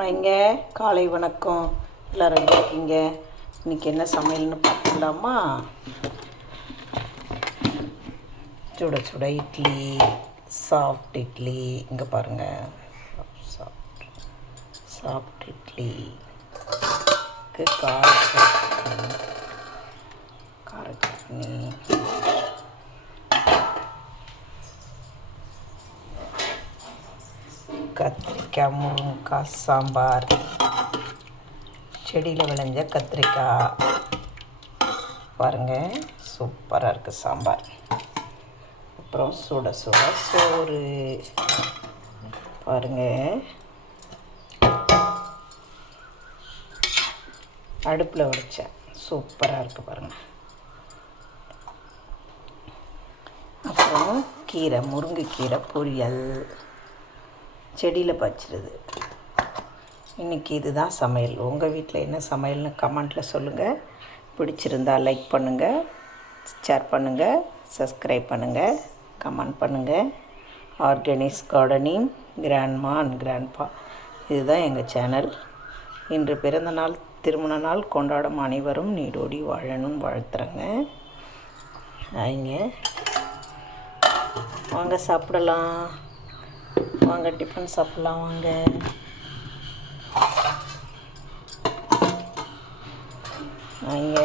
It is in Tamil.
இங்க காலை வணக்கம். எல்லோரும் எப்படி இருக்கீங்க? இன்றைக்கி என்ன சமையல்னு பார்த்துக்கலாமா? சுட சுட இட்லி, சாஃப்ட் இட்லி. இங்கே பாருங்கள், சாஃப்ட் இட்லிக்கு கார சட்னி, கத்திரிக்காய் முருங்கைக்காய் சாம்பார், செடியில் விளைஞ்ச கத்திரிக்காய் பாருங்கள், சூப்பராக இருக்குது சாம்பார். அப்புறம் சுட சுட சோறு பாருங்கள், அடுப்பில் வடித்தேன், சூப்பராக இருக்குது பாருங்கள். அப்புறம் கீரை, முருங்கைக்கீரை பொரியல், செடியில் பறிச்சிருது. இன்றைக்கி இதுதான் சமையல். உங்கள் வீட்டில் என்ன சமையல்னு கமெண்ட்டில் சொல்லுங்கள். பிடிச்சிருந்தா லைக் பண்ணுங்கள், ஷேர் பண்ணுங்கள், சப்ஸ்கிரைப் பண்ணுங்கள், கமெண்ட் பண்ணுங்கள். Organic gardening grandma and grandpa, இதுதான் எங்கள் சேனல். இன்று பிறந்த நாள், திருமண நாள் கொண்டாடும் அனைவரும் நீடோடி வாழணும்னு வாழ்த்துறேங்க. வாங்க சாப்பிடலாம், வாங்க டிஃபன் சாப்பிட்லாம், வாங்க. வாங்க.